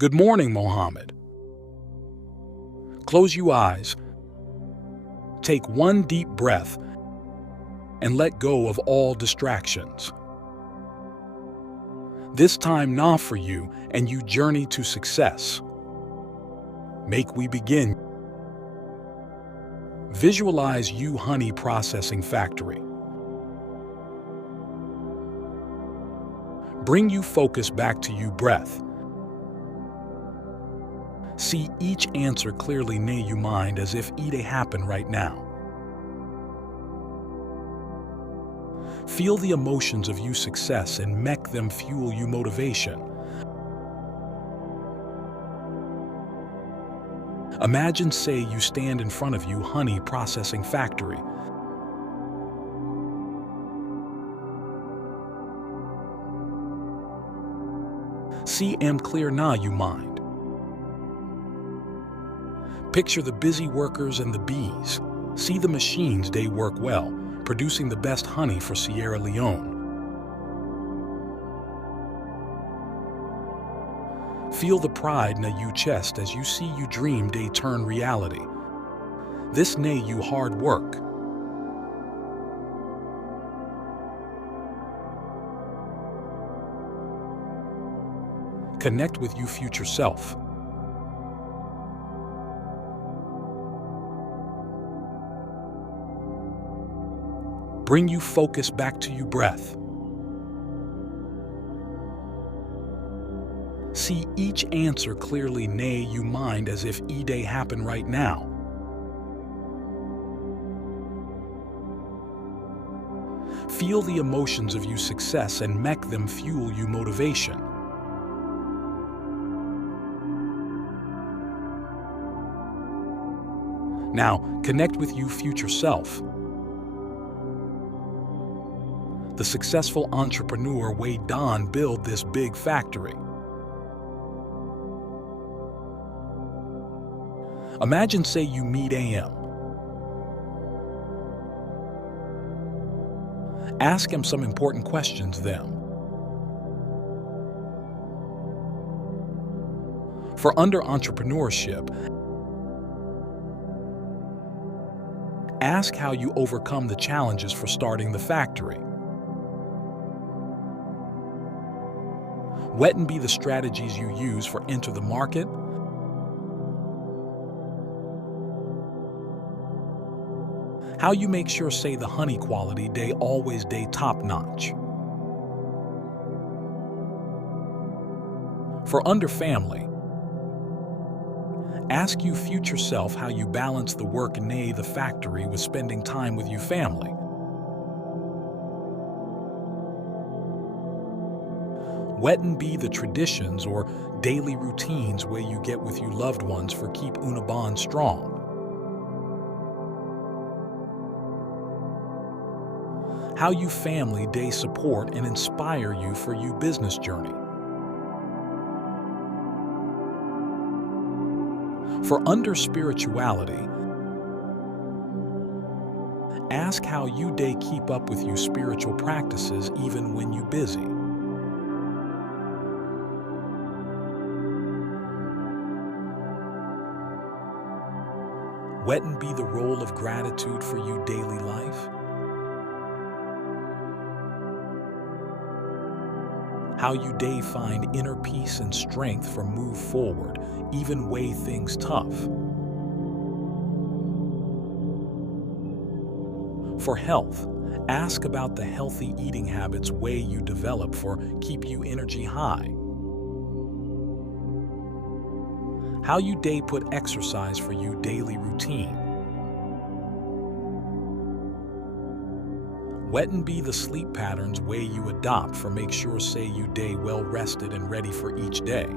Good morning, Mohamed. Close your eyes, take one deep breath, and let go of all distractions. This time now for you and you journey to success. Make we begin. Visualize you honey processing factory. Bring you focus back to you breath. See each answer clearly near you mind as if it happen right now. Feel the emotions of you success and make them fuel you motivation. Imagine say you stand in front of you honey processing factory. See clear now you mind. Picture the busy workers and the bees. See the machines they work well, producing the best honey for Sierra Leone. Feel the pride in your chest as you see you dream they turn reality. This nay you hard work. Connect with you future self. Bring you focus back to you breath. See each answer clearly near you mind as if day happen right now. Feel the emotions of you success and make them fuel you motivation. Now, connect with you future self. The successful entrepreneur way Don build this big factory. Imagine say you meet AM. Ask him some important questions then. For under entrepreneurship, ask how you overcome the challenges for starting the factory. What and be the strategies you use for enter the market? How you make sure say the honey quality day always day top notch. For under family, ask you future self how you balance the work nay the factory with spending time with you family. What and be the traditions or daily routines where you get with you loved ones for keep una bond strong. How you family day support and inspire you for you business journey. For under spirituality, ask how you day keep up with you spiritual practices even when you busy. What and be the role of gratitude for you daily life? How you day find inner peace and strength for move forward, even way things tough. For health, ask about the healthy eating habits way you develop for keep you energy high. How you day put exercise for you daily routine. What and be the sleep patterns way you adopt for make sure say you day well rested and ready for each day.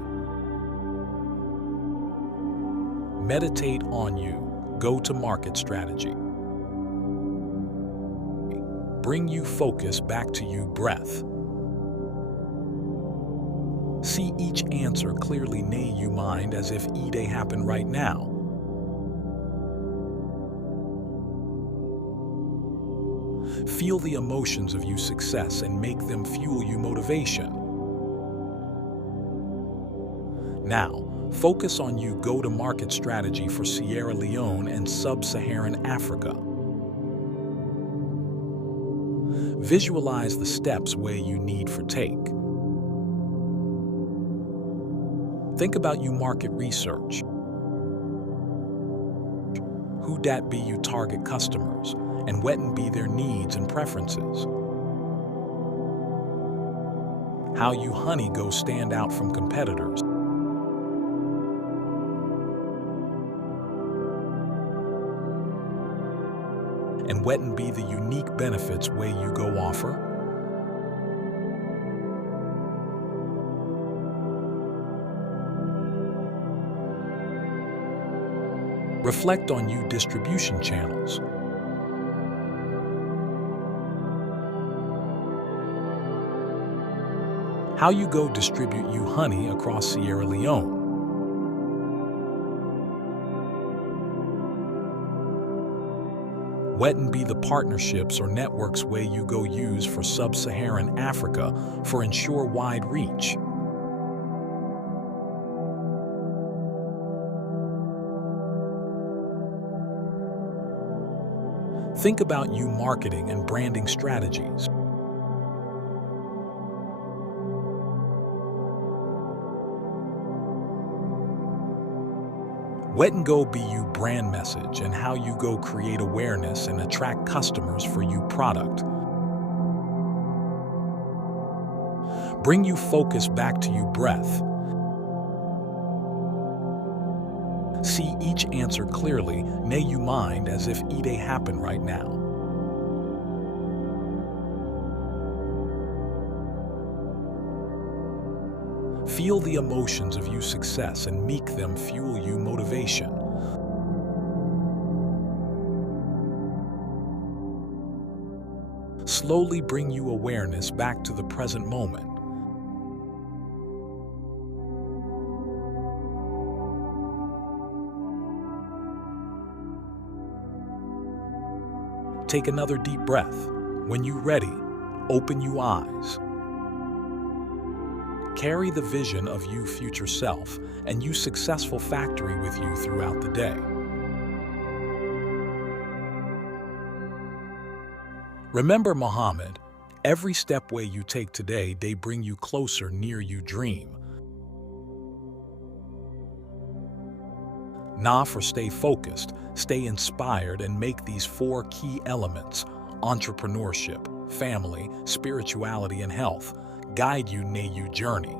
Meditate on you, go to market strategy. Bring you focus back to you breath. See each answer clearly near you mind as if day happen right now. Feel the emotions of you success and make them fuel you motivation. Now, focus on your go-to-market strategy for Sierra Leone and Sub-Saharan Africa. Visualize the steps where you need for take. Think about your market research. Who dat be you target customers, and what be their needs and preferences. How you honey go stand out from competitors. And what be the unique benefits where you go offer. Reflect on your distribution channels. How you go distribute you honey across Sierra Leone. What be the partnerships or networks where you go use for Sub-Saharan Africa for ensure wide reach. Think about you marketing and branding strategies. What go be you brand message and how you go create awareness and attract customers for you product. Bring you focus back to you breath. See each answer clearly, nay you mind as if it happen right now. Feel the emotions of you success and make them fuel you motivation. Slowly bring you awareness back to the present moment. Take another deep breath. When you're ready, open your eyes. Carry the vision of you future self and you successful factory with you throughout the day. Remember, Mohamed, every step way you take today, they bring you closer near you dream. For stay focused, stay inspired, and make these 4 key elements, entrepreneurship, family, spirituality, and health, guide you na you journey.